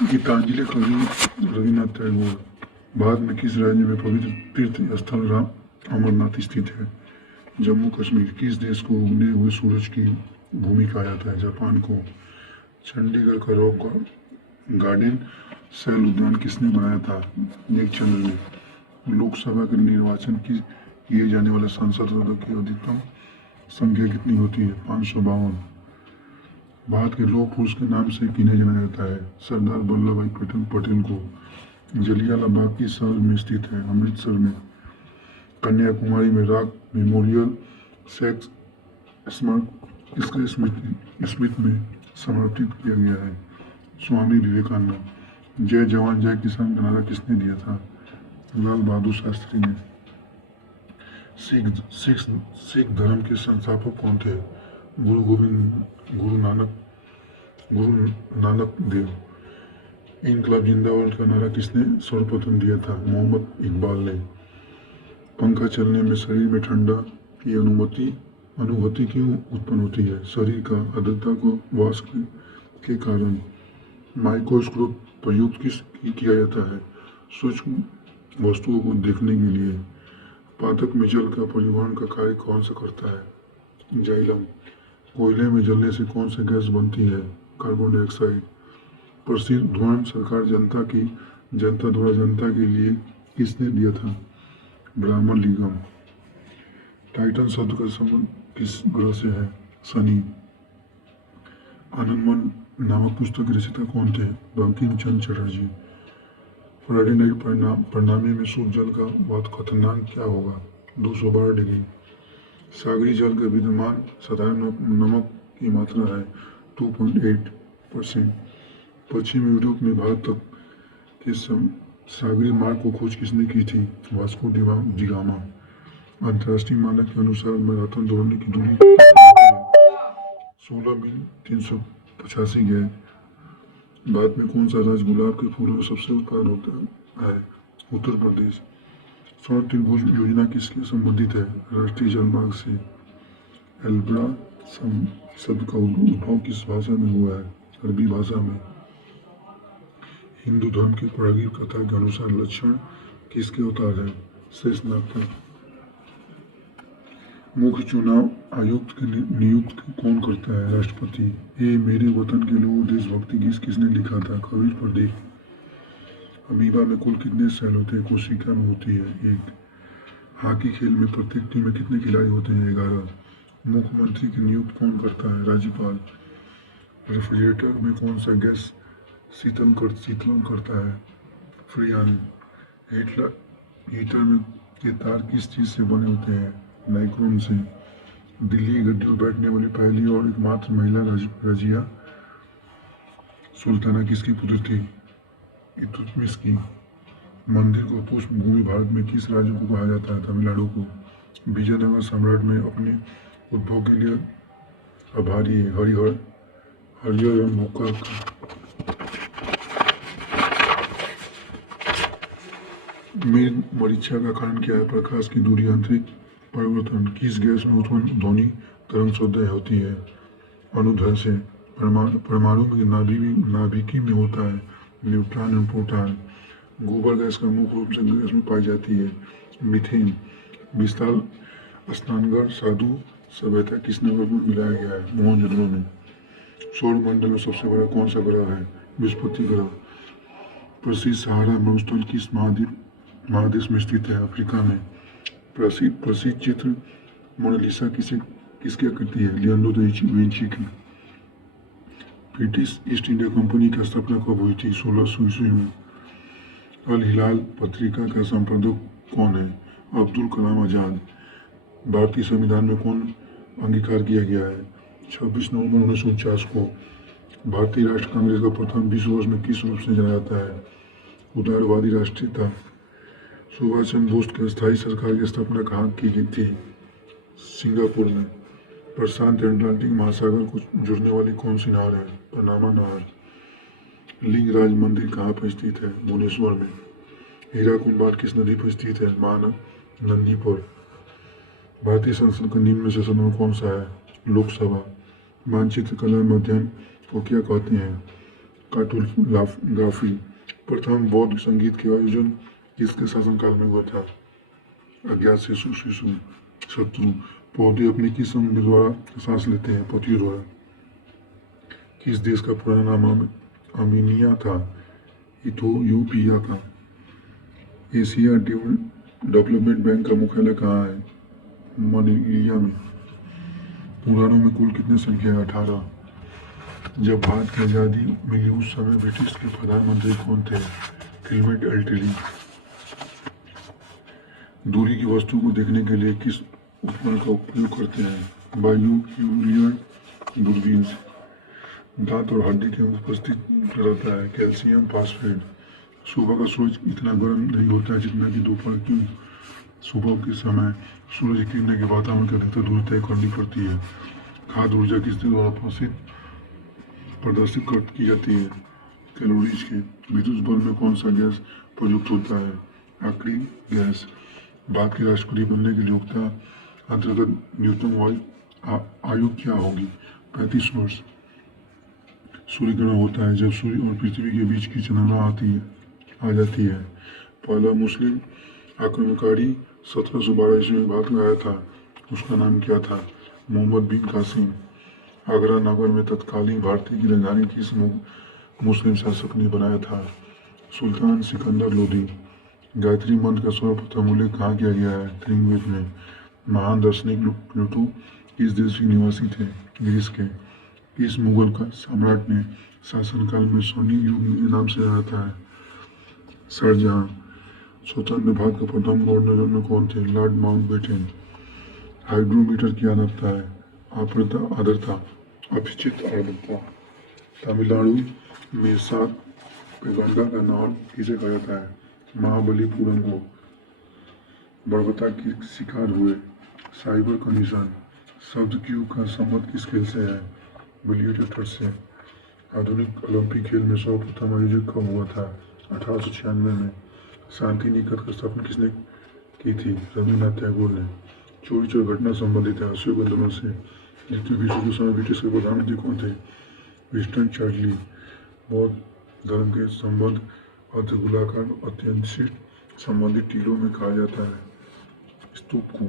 गीतांजलि कवि रविन्द्रनाथ टैगोर। भारत में किस राज्य में पवित्र तीर्थ स्थल राम अमरनाथ स्थित है? जम्मू कश्मीर। किस देश को उगने हुए सूरज की भूमि कहा जाता है? जापान को। चंडीगढ़ का रॉक गार्डन सैल उद्यान किसने बनाया था? नेकचंद ने। लोकसभा के निर्वाचन की किए जाने वाले संसद सदस्य की अधिकतम संख्या कितनी होती है? 552। भारत के लौह पुरुष के नाम से किन्हें जाना जाता है? सरदार वल्लभ भाई पटेल को। जलियांवाला बाग किस शहर में स्थित है? अमृतसर में। कन्याकुमारी में रॉक मेमोरियल सेक्स स्मारक किसके स्मृति में समर्पित किया गया है? स्वामी विवेकानंद। जय जवान जय किसान का नारा किसने दिया था? लाल बहादुर शास्त्री ने। सिख धर्म के संस्थापक कौन थे? गुरु नानक देव। इनकलाब जिंदाबाद का नारा किसने सर्वप्रथम दिया था? मोहम्मद इकबाल ने। पंखा चलने में शरीर में ठंडा की अनुभूति क्यों उत्पन्न होती है? शरीर का आर्द्रता को वाष्प के कारण। माइक्रोस्कोप प्रयुक्त किया जाता है? सूक्ष्म वस्तुओं को देखने के लिए। पादप में जल का परिवहन का कार्य कौन सा करता है? जाइलम। कोयले में जलने से कौन सी गैस बनती है? Carbon dioxide. प्रसिद्ध ध्वनि सरकार जनता द्वारा जनता के लिए किसने दिया था? ब्राह्मण लिंगम। टाइटन शब्द का संबंध किस ग्रह से है? शनि। आनंदवन नामक पुस्तक के रचयिता कौन थे? बंकिम चंद्र चटर्जी। फ्राइडे नाइट परिणामी में शुद्ध जल का बहुत खतरनाक क्या होगा? 212 डिग्री। सागरी जल का विद्यमान साधारण नमक की मात्रा है 2.8%। पश्चिमी यूरोप में भारत तक के सागरी मार्ग को खोज किसने की थी? Vasco D gamma. अंतर्राष्ट्रीय मानक के अनुसार मैराथन दौड़ने की दूरी 16 मील 385 गए। भारत में कौन सा राज्य गुलाब के फूलों का सबसे उत्पादन होता है? उत्तर प्रदेश। स्वर्ण त्रिभुज योजना किसके संबंधित है? राष्ट्रीय जलमार्ग से। एल्ब्रा शब्द का उद्भव किस भाषा में हुआ है? अरबी भाषा में। हिंदू धर्म की प्रारंभिक कथा के अनुसार लक्ष्मण किसके अवतार है? शेषनाग का। मुख्य चुनाव आयुक्त की नियुक्त कौन करता है? राष्ट्रपति। ये मेरे वतन के लोगों देशभक्ति गीत किसने लिखा था? कबीर प्रदीप। अमीबा में कुल कितने सेल होते हैं? कोशिका में होती है 1। हॉकी खेल में प्रत्येक टीम में कितने खिलाड़ी होते हैं? 11। मुख्यमंत्री की नियुक्त कौन करता है? राज्यपाल। रेफ्रिजरेटर में कौन सा गैस शीतलन करता है? फ्रियान। हीटर में के तार किस चीज से बने होते हैं? नाइक्रोम से। दिल्ली गद्दी पर बैठने वाली पहली और एकमात्र महिला रजिया सुल्ताना किसकी पुत्र थी? इल्तुतमिश की। मंदिर को पुष्प भूमि भारत में किस राज्य को कहा जाता है? तमिलनाडु को। विजयनगर सम्राट में अपने उद्भव के लिए आभारी है हरिहर एवं भूखा का। मेघ मरीचिका का कारण क्या है? प्रकाश की दूरी। आंतरिक परिवर्तन। किस गैस में उत्पन्न ध्वनि तरंग शब्द होती है? अनुदैर्ध्य से। परमाणु में नाभिकी में होता है न्यूट्रॉन एवं प्रोटॉन। गोबर गैस का मुख्य रूप से गैस में पाई जाती है मीथेन। विशाल स्नानगढ़ साधु सभ्यता किस नगर में मिलाया गया है? मोहनजोदड़ो में। सौर मंडल में सबसे बड़ा कौन सा ग्रह है? बृहस्पति ग्रह। प्रसिद्ध सहारा मरुस्थल किस महादेश में स्थित है? अफ्रीका में। प्रसिद्ध चित्र मोनालिसा किसकी आकृति है? लियोनार्डो दा विंची की। ब्रिटिश ईस्ट इंडिया कंपनी की स्थापना कब हुई थी? 1600 ईस्वी में। अल हिलाल पत्रिका का संपादक कौन है? अब्दुल कलाम आजाद। भारतीय संविधान में कौन अंगीकार किया गया है? 26 नवंबर 1949 को। भारतीय राष्ट्रीय कांग्रेस का प्रथम विश्व वर्ष में किस रूप से जाना जाता है? उदारवादी राष्ट्रीयता। सुभाष चंद्र बोस की स्थायी सरकार की स्थापना कहाँ की गई थी? सिंगापुर में। प्रशांत अटलांटिक महासागर को जोड़ने वाली कौन सी नहर है? पनामा नहर। लिंगराज मंदिर कहाँ पर स्थित है? भुवनेश्वर में। हीराकुंड बांध किस नदी पर स्थित है? महानंदी पर। भारतीय संसद का निम्न में से सदन कौन सा है? लोकसभा। मानचित्र कला माध्यम को क्या कहते हैं? कार्टोग्राफी। प्रथम बौद्ध संगीत के आयोजन किसके शासनकाल में हुआ था? अज्ञात शिशु शिशु शत्रु। पौधे अपने किस अंग द्वारा सांस लेते हैं? पतियों द्वारा। किस देश का पुराना नाम आर्मीनिया था? इथियोपिया का। एशिया डेवलपमेंट बैंक का मुख्यालय कहाँ है? मनीला में। पुराणों में कुल कितनी संख्या है? 18। जब भारत की आज़ादी मिली उस समय ब्रिटिश के प्रधानमंत्री कौन थे? क्लेमेंट एटली। दूरी की वस्तु को देखने के लिए किस उपकरण का उपयोग करते हैं? बाइनोक्यूलर दूरबीन। दांत और हड्डी के उपस्थित रहता है कैल्शियम फास्फेट। सुबह का सूरज इतना गर्म नहीं होता है जितना कि दोपहर की। सुबह के समय सूरज की किरणें के वातावरण की अधिकतर दूरी तय करनी पड़ती है। खाद्य ऊर्जा किसके द्वारा प्रदर्शित की जाती है? कैलोरीज के। विद्युत बल्ब में कौन सा गैस प्रयुक्त होता है? आखिरी गैस। भारत के राष्ट्रपति बनने की योग्यता अंतर्गत न्यूनतम आयु क्या होगी? 35 वर्ष। सूर्य ग्रहण होता है जब सूर्य और पृथ्वी के बीच की चंद्रमा आ जाती है। पहला मुस्लिम आक्रमणकारी 1712 ईस्वी में भारत में आया था, उसका नाम क्या था? मोहम्मद बिन कासिम। आगरा नगर में तत्कालीन भारतीय की राजधानी किस मुस्लिम शासक ने बनाया था? सुल्तान सिकंदर लोदी। गायत्री मंत्र का सर्वप्रथम उल्लेख कहाँ किया गया है? ऋग्वेद में। महान दार्शनिक प्लेटो किस देश के निवासी थे? ग्रीस के। इस मुगल का सम्राट ने शासनकाल में स्वर्णिम युग के नाम से जाना था? शाहजहां। स्वतंत्र भारत का प्रथम गवर्नर जनरल कौन थे? Lord Mountbatten. हाइड्रोमीटर क्या नापता है? आर्द्रता, अभिचित आर्द्रता। तमिलनाडु में 7 पैगंबा का नाम किसे कहा जाता है? महाबलीपुरम को। बर्बरता की शिकार हुए? Cyber commission. शब्द क्यू का संबंध किस खेल से है? ग्लैडिएटर से। आधुनिक ओलंपिक खेल में सर्वप्रथम आयोजित कब हुआ था? 1896 में। शांति निकेतन की स्थापना किसने की थी? रविन्द्रनाथ टैगोर ने। चोरी चोर घटना संबंधित है अशोक आंदोलन से। द्वितीय विश्व युद्ध के समय ब्रिटिश के प्रधानमंत्री कौन थे? Winston Churchill. बौद्ध धर्म के संबंध अर्धगोलाकार अत्यंत संबंधित टीलों में कहा जाता है। स्तूप को।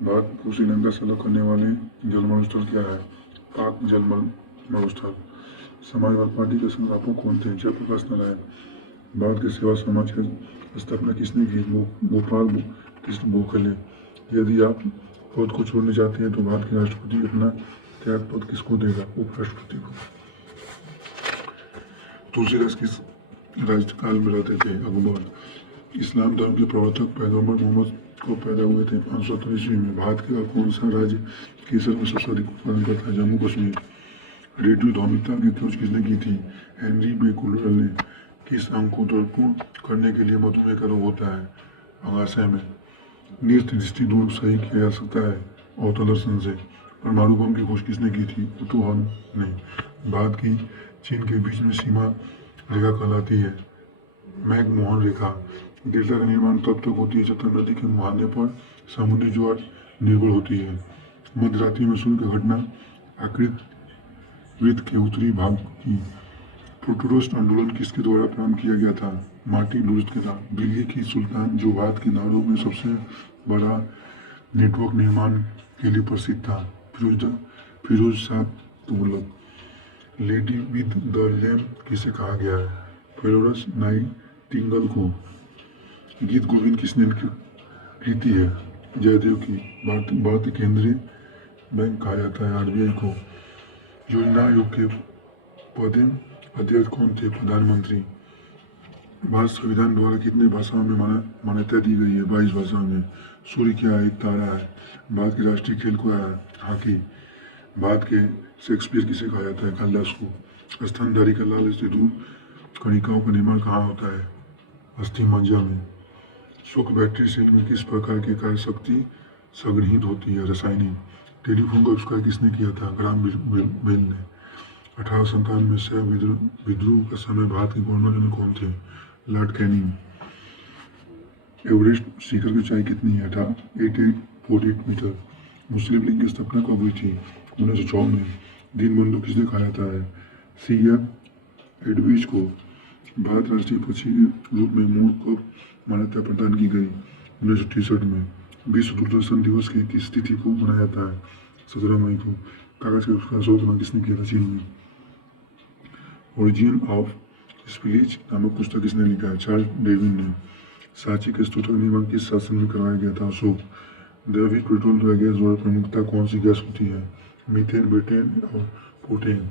भारत को श्रीलंका से अलग करने वाले जलमरुस्थल क्या है? पाक जलमरुस्थल। समाजवादी पार्टी के संस्थापक कौन थे? जयप्रकाश नारायण। भारत के सेवा समाज की स्थापना किसने की? गोपाल कृष्ण गोखले। यदि आप पद को छोड़ना चाहते हैं तो भारत के राष्ट्रपति अपना त्याग पद किसको देगा? उपराष्ट्रपति को। तुलसीदास किस राज्यकाल में रहते थे? अकबर। इस्लाम धर्म के प्रवर्तक पैगंबर मोहम्मद को पैदा हुए थे 570 ईस्वी में। भारत का कौन सा राज्य केसर में सबसे अधिक उत्पादन करता है? जम्मू कश्मीर। रेडियो ध्वनिता की खोज किसने की थी? हेनरी बेकुलर ने। किस अंग को दृढ़ करने के लिए मधुमेह का रोग होता है? अग्नाशय में। नेत्र दृष्टि दूर सही किया जा सकता है अवतल से। परमाणु बम की खोज किसने की थी? ओटो हॉन ने। भारत की चीन के बीच में सीमा रेखा कहलाती है मैकमोहन रेखा। डेल्टा का निर्माण तब तक होती है जब तक नदी के मुहाने पर समुद्री ज्वार निर्भर होती है। मध्य रात्रि में सूर्य की घटना आकृत वृत्त के उत्तरी भाग की। प्रोटोरस्ट आंदोलन किसके द्वारा प्रारंभ किया गया था? मार्टिन लूथर के द्वारा। दिल्ली की सुल्तान जो भारत के नहरों में सबसे बड़ा नेटवर्क निर्माण के लिए प्रसिद्ध था? Firoz Shah Tughlaq. Lady with the lamp किसे कहा गया है? फ्लोरेंस नाइटिंगेल को। गीत गोविंद किसने कृति है? जयदेव की। भारतीय केंद्रीय बैंक कहा जाता है आरबीआई को। योजना आयोग के पदेन अध्यक्ष कौन थे? प्रधानमंत्री। भारत संविधान द्वारा कितने भाषाओं में मान्यता दी गई है? 22 भाषाओं में। सूर्य क्या एक तारा है? भारत की राष्ट्रीय खेल क्या है? हॉकी। भारत के शेक्सपियर किसे कहा जाता है? कालिदास को। स्तनधारी का लाल से दूर कणिकाओं का निर्माण कहाँ होता है? अस्थिमज्जा में। शुक्र बैटरी सेल में किस प्रकार की कार्य शक्ति संग्रहित होती है? रासायनिक। टेलीफोन का आविष्कार किसने किया था? ग्राहम बेल ने। 1857 में सह विद्रोह के समय भारत के गवर्नर जनरल कौन थे? Lord Canning. एवरेस्ट शिखर की ऊंचाई कितनी है? 8848 मीटर। मुस्लिम लीग की स्थापना कब हुई थी? 1904 में। दीनबंधु किसने कहा जाता है? CF एडविज को भारत राष्ट्रीय पक्षी के रूप में मोर को मान्यता प्रदान की गई। 1963 में विश्व दूरदर्शन दिवस की तिथि को मनाया जाता है 17 मई को। कागज का शोध किसने किया था? चीन में। ओरिजिन ऑफ स्पीच नामक पुस्तक किसने लिखा है? चार्ल्स डार्विन ने। सांची के स्तूप का निर्माण किस शासन में करवाया गया था? अशोक। दैविक पेट्रोल गैस द्वारा प्रमुखता कौन सी गैस होती है? मीथेन, ब्यूटेन और प्रोटेन।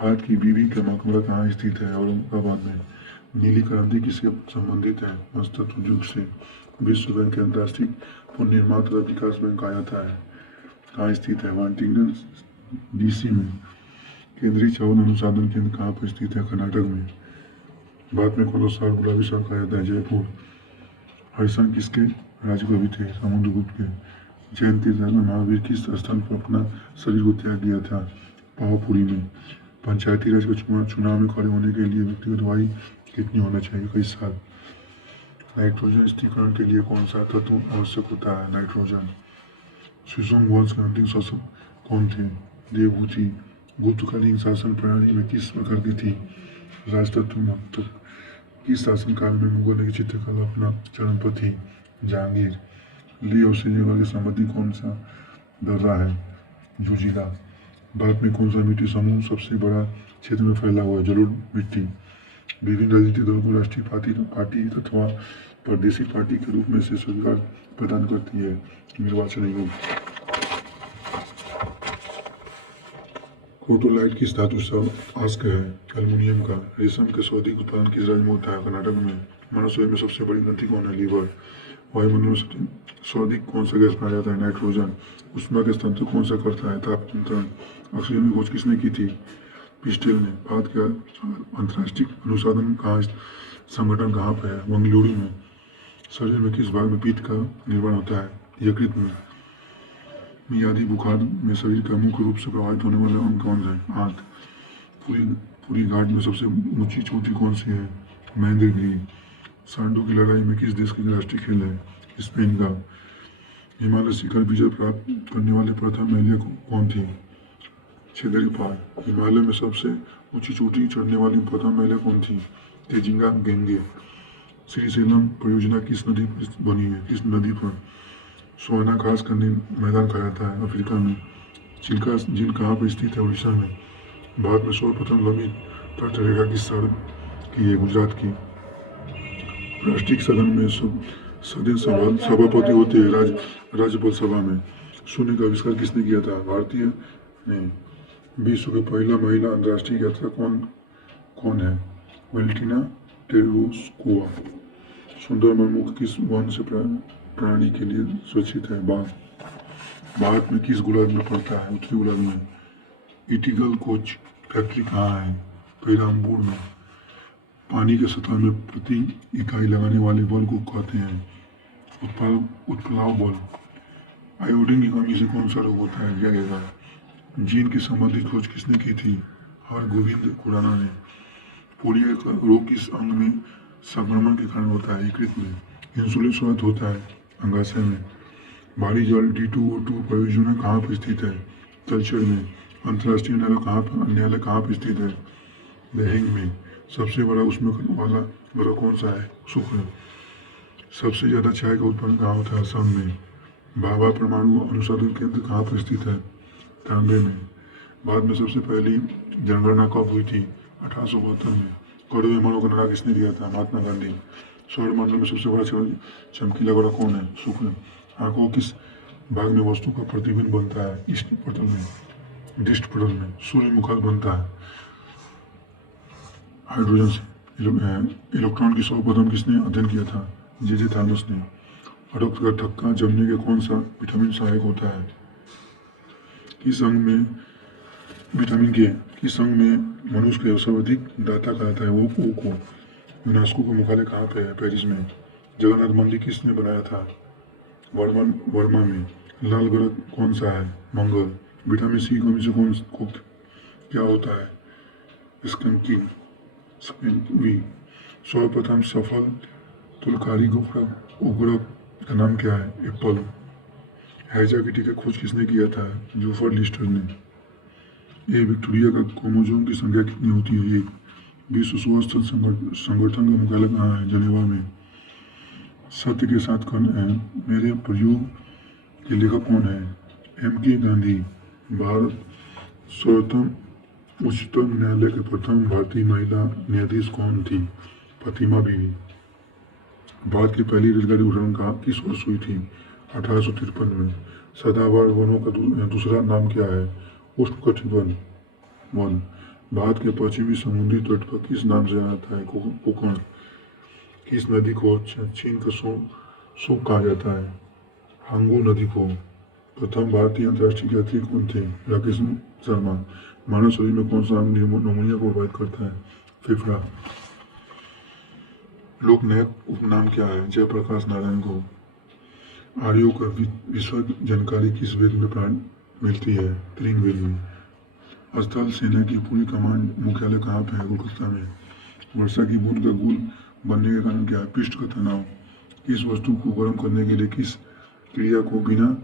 भारत की बीबी का मकबरा कहाँ स्थित है? औरंगाबाद में। नीली क्रांति किससे संबंधित है? मस्तत्व युग से। विश्व बैंक के अंतर्राष्ट्रीय पुनर्निर्माण तथा विकास बैंक आता है कहाँ स्थित है? वाशिंगटन डीसी में। केंद्रीय चावल अनुसंधान केंद्र कहाँ पर स्थित है? कर्नाटक में। भारत में कौन सा शहर गुलाबी शहर कहा जाता है? जयपुर। हरिशन किसके राजकवि थे? समुद्रगुप्त के। जैन तीर्थंकर महावीर किस स्थान पर अपना शरीर को त्याग किया था? पावापुरी में। पंचायती राज के चुनाव में खड़े होने के लिए व्यक्तिगत आयु कितनी होना चाहिए? 21 साल। नाइट्रोजन स्थिरीकरण के लिए कौन सा तत्व आवश्यक होता है? नाइट्रोजन। सुसुंग वंश के अंतिम शासक कौन थे? देवभूति। गुप्तकालीन शासन प्रणाली में किस प्रकार की थी? राजतत्व महत्व। किस शासनकाल में मुगल की चित्रकला अपना चरण पर थी? जहांगीर। ली और श्रीनगर के संबंधी कौन सा दर्रा है? जुजिला। भारत में कौन सा मिट्टी समूह सबसे बड़ा क्षेत्र में फैला हुआ है? जलोढ़ मिट्टी। विभिन्न राजनीतिक दलों को राष्ट्रीय पार्टी अथवा परदेशी पार्टी के रूप में से स्वीकार प्रदान करती है निर्वाचन आयोग। क्रोटोलाइट किस धातु से आस्क है? एल्युमिनियम का। रेशम के सर्वाधिक उत्पादन किस राज्य में होता है? कर्नाटक में। मानव शरीर में सबसे बड़ी ग्रंथि कौन है? लीवर। वायुमंडल में सर्वाधिक कौन सा गैस पाया जाता है? नाइट्रोजन। ऊष्मा के स्थानांतरण कौन सा करता है? ताप नियंत्रण। ऑक्सीजन की खोज किसने की थी? पिस्टेल ने। भारत का अंतर्राष्ट्रीय अनुसंधान संगठन कहाँ पर है? मंगलुरु में। शरीर में किस भाग में पित्त का निर्माण होता है? यकृत में। मियादी बुखार में शरीर का मुख्य रूप से प्रभावित होने वाला अंग कौन है? आंत। पूरी घाट में सबसे ऊंची चोटी कौन सी है? महेंद्रगिरी। सांडू की लड़ाई में किस देश की राष्ट्रीय खेल है? स्पेन का। हिमालय शिखर विजय प्राप्त करने वाले प्रथम महिला कौन थी? छेदरी पाल। हिमालय में सबसे ऊंची चोटी चढ़ने वाली प्रथम महिला कौन थी? तेजिंगा गेंगे। श्रीशैलम परियोजना किस नदी पर बनी है? किस नदी पर? सोना घास का मैदान कहा जाता है अफ्रीका में। चिल्का झील कहाँ पर स्थित है? उड़ीसा में। भारत में सर्वप्रथम लंबी तट रेखा किस शहर की है? गुजरात की। राष्ट्रीय सदन में सदन सभापति होते हैं राज्यपाल सभा में। शून्य का आविष्कार किसने किया था? भारतीय ने। विश्व की पहला महिला अंतर्राष्ट्रीय यात्रा कौन है? Valentina Tereshkova. सुंदरबन मुख्य किस वन से प्राणी के लिए सुरक्षित है? बाघ। भारत में किस गोलार्ध में पड़ता है? उत्तरी गोलार्ध में। इटिगल कोच फैक्ट्री कहाँ है? पेराम्बूर में। पानी के सतह में प्रति इकाई लगाने वाले बल को कहते हैं उत्प्लाव बल। आयोडीन की कमी से कौन सा रोग होता है? जगेगा। जीन की संबंधित खोज किसने की थी? हरगोविंद खुराना ने। पोलियो का रोग किस अंग में संक्रमण के कारण होता है? यकृत में। इंसुलिन स्रावित होता है अंगाशय में। भारी जल D2O2 परियोजना कहाँ पर स्थित है? तलचर में। अंतर्राष्ट्रीय न्यायालय कहाँ पर स्थित है? द हेग में। सबसे बड़ा ऊष्मा वाला ग्रह कौन सा है? शुक्र। सबसे ज्यादा चाय का उत्पादन कहाँ होता है? असम में। भाभा परमाणु अनुसंधान केंद्र कहाँ पर स्थित है? तांबे में। भारत में सबसे पहली जनगणना कब हुई थी? 1872 में। करोड़ों विमानों का निर्माण किसने किया था? महात्मा गांधी। सौरमंडल में सबसे बड़ा चमकीला ग्रह कौन है? शुक्र। आंखों किस भाग में वस्तु का प्रतिबिंब बनता है? इष्ट पटल में। दृष्ट पटल में। सूर्य मुखर बनता है हाइड्रोजन से। इलेक्ट्रॉन की सर्वप्रथम किसने अध्ययन किया था? जे थॉमस ने। रक्त का थक्का जमने के कौन सा विटामिन सहायक होता है? किस अंग में विटामिन के किस अंग में मनुष्य के सर्वाधिक दाता कहता है? वो ओ को। यूनेस्को का मुख्यालय कहाँ पे है? पेरिस में। जगन्नाथ मंदिर किसने बनाया था? वर्मा में। लाल ग्रह कौन सा है? मंगल। विटामिन सी की कमी से कौन को क्या होता है? स्कंकिंग। सर्वप्रथम सफल तुलकारी उपग्रह का नाम क्या है? एप्पल। हैजा की टीका खोज किसने किया था? जूफर लिस्टर ने। ए विक्टोरिया का क्रोमोसोम की संख्या कितनी होती है? 1। विश्व स्वास्थ्य संगठन का मुख्यालय कहाँ है? जिनेवा में। सत्य के साथ कौन है? मेरे प्रयोग के लेखक कौन है? M.K. गांधी। भारत सर्वोत्तम उच्चतम न्यायालय के प्रथम भारतीय महिला न्यायाधीश कौन थी? फातिमा बीवी। भारत की पहली रेलगाड़ी उड़ान कहाँ किस वर्ष हुई थी? 1853 में। सदाबहार वनों का दूसरा नाम क्या है? उष्णकटिबंध वन। भारत के पश्चिमी समुद्री तट पर किस नाम से जाना जाता है? कोकण। किस नदी को चीन का शोक कहा जाता है? हांगू नदी को। प्रथम भारतीय अंतर्राष्ट्रीय यात्री कौन थे? राकेश शर्मा। मानव शरीर में कौन सा अंग निमोनिया को प्रभावित करता है? फेफड़ा। लोकनायक उपनाम क्या है? जयप्रकाश नारायण को। आर्यों का विषय जानकारी किस वेद में मिलती है? त्रिवेद में। स्थल सेना की पूरी कमान मुख्यालय कहाँ पे है? कोलकाता में। वर्षा की बूंद का गुल बनने का कारण क्या है? पृष्ठ का तनाव। इस वस्तु को गर्म करने के लिए किस क्रिया को बिना